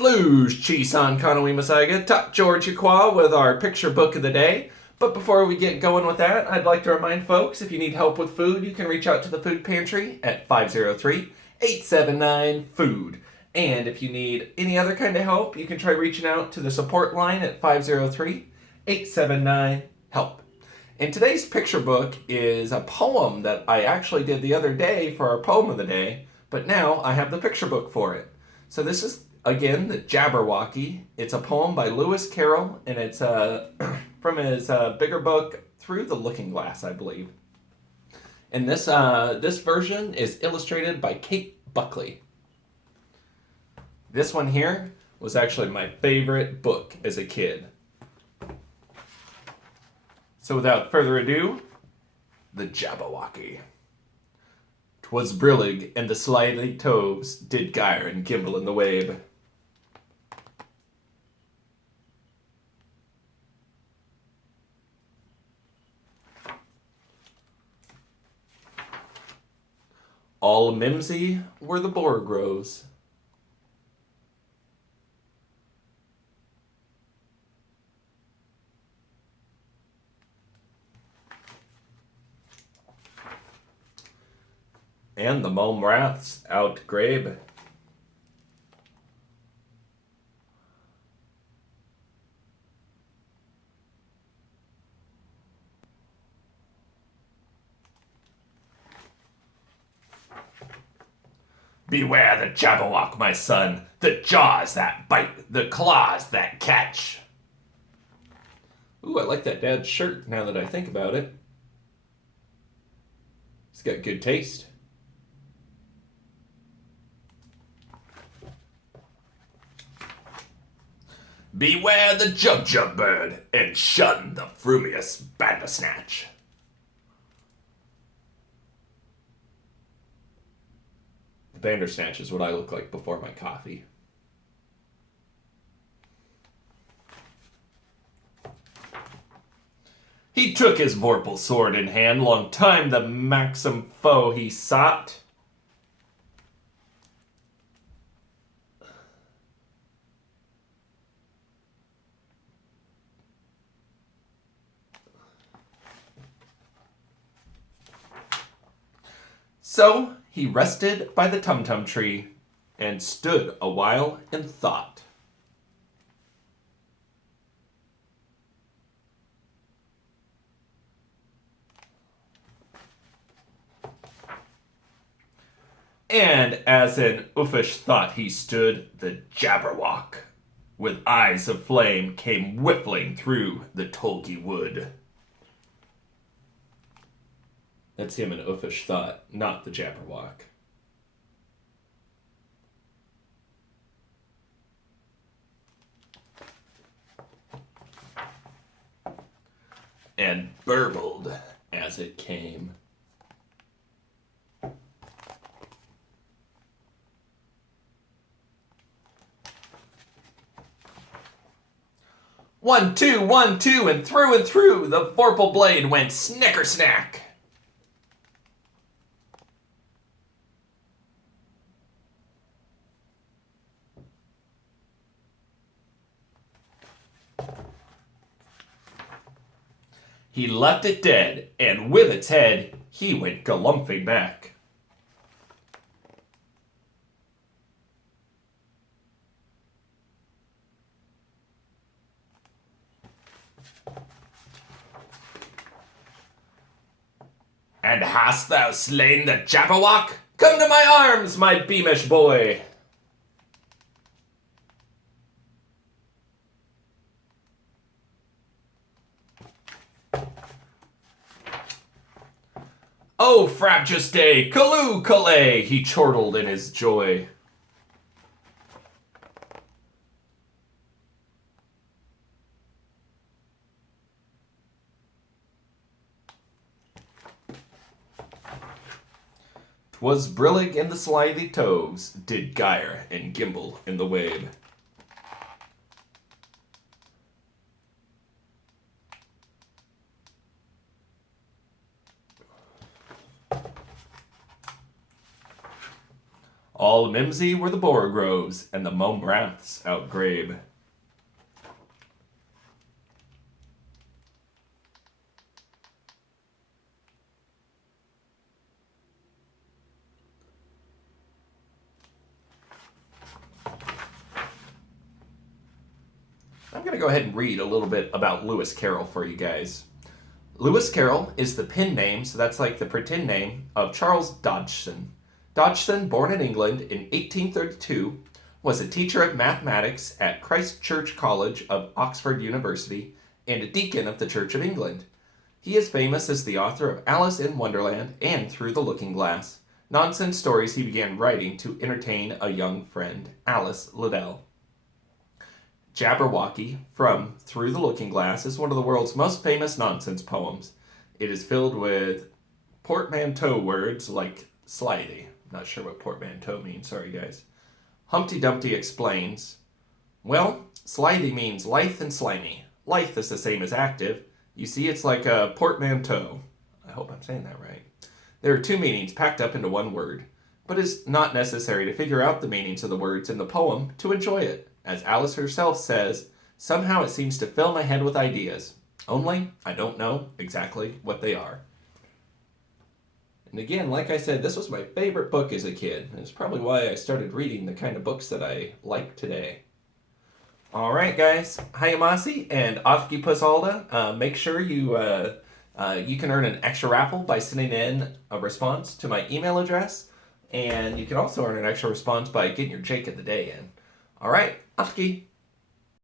Fluge Chisan Kanawi Masaiga, Top George Aqua with our picture book of the day. But before we get going with that, I'd like to remind folks, if you need help with food, you can reach out to the food pantry at 503-879-FOOD. And if you need any other kind of help, you can try reaching out to the support line at 503-879-HELP. And today's picture book is a poem that I actually did the other day for our poem of the day, but now I have the picture book for it. So this is, again, the Jabberwocky. It's a poem by Lewis Carroll, and it's from his bigger book, Through the Looking Glass, I believe. And this version is illustrated by Buckley. This one here was actually my favorite book as a kid. So without further ado, the Jabberwocky. 'Twas brillig, and the slithy toves did gyre and gimble in the wabe. All mimsy were the boar groves. And the mome raths out grabe. Beware the Jabberwock, my son, the jaws that bite, the claws that catch. Ooh, I like that dad's shirt now that I think about it. He's got good taste. Beware the Jub bird, and shun the frumious bandersnatch. The bandersnatch is what I look like before my coffee. He took his vorpal sword in hand, long time the maxim foe he sought. So he rested by the tum-tum tree and stood a while in thought. And as in uffish thought he stood, the Jabberwock, with eyes of flame, came whiffling through the tulgey wood. That's him in uffish thought, not the Jabberwock. And burbled as it came. One, two, and through, the vorpal blade went snicker-snack. He left it dead, and with its head, he went galumphing back. And hast thou slain the Jabberwock? Come to my arms, my beamish boy! Oh, frabjous day, calloo, calais, he chortled in his joy. Was brillig in the slithy toves, did gyre and gimble in the wabe. All mimsy were the borogroves, and the momraths outgrabe. I'm going to go ahead and read a little bit about Lewis Carroll for you guys. Lewis Carroll is the pen name, so that's like the pretend name, of Charles Dodgson. Dodgson, born in England in 1832, was a teacher of mathematics at Christ Church College of Oxford University and a deacon of the Church of England. He is famous as the author of Alice in Wonderland and Through the Looking Glass, nonsense stories he began writing to entertain a young friend, Alice Liddell. Jabberwocky from Through the Looking Glass is one of the world's most famous nonsense poems. It is filled with portmanteau words like slithy. Not sure what portmanteau means, sorry guys. Humpty Dumpty explains, well, slithy means lithe and slimy. Lithe is the same as active. You see, it's like a portmanteau. I hope I'm saying that right. There are two meanings packed up into one word, but it's not necessary to figure out the meanings of the words in the poem to enjoy it. As Alice herself says, somehow it seems to fill my head with ideas. Only, I don't know exactly what they are. And again, like I said, this was my favorite book as a kid. And it's probably why I started reading the kind of books that I like today. All right, guys. Hayamasi and Othki Pusalda. Make sure you can earn an extra raffle by sending in a response to my email address. And you can also earn an extra response by getting your Jake of the Day in. All right, Othki.